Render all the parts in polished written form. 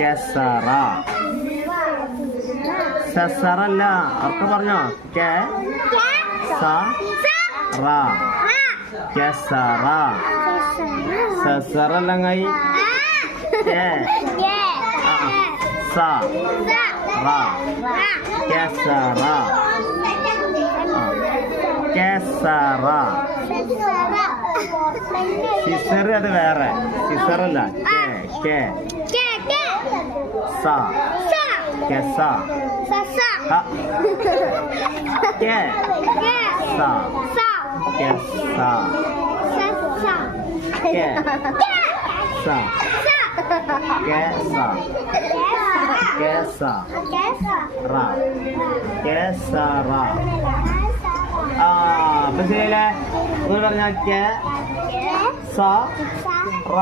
കേസറ. സസറല്ല, അർത്ഥം പറഞ്ഞോ. കേസറ. സസറല്ലങ്ങായി. കേസറ. കേസറ. സിസർ അത് വേറെ, സിസറല്ല. അപ്പൊ ശരിയല്ലേ? ഒന്ന് പറഞ്ഞ സഹറ.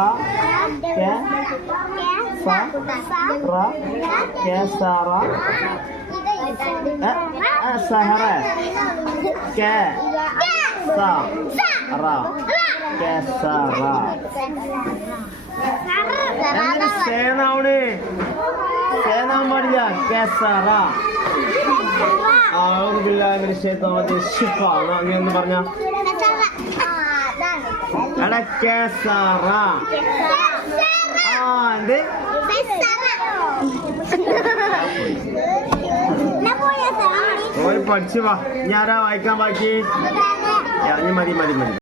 സേനാവണ്, സേനാൻ പാടില്ല. കേസറ. നീ ഒന്ന് പറഞ്ഞ കേസറ. എന്ത് പഠിച്ചു വാ. ഞാനാ വായിക്കാൻ ബാക്കി. മതി.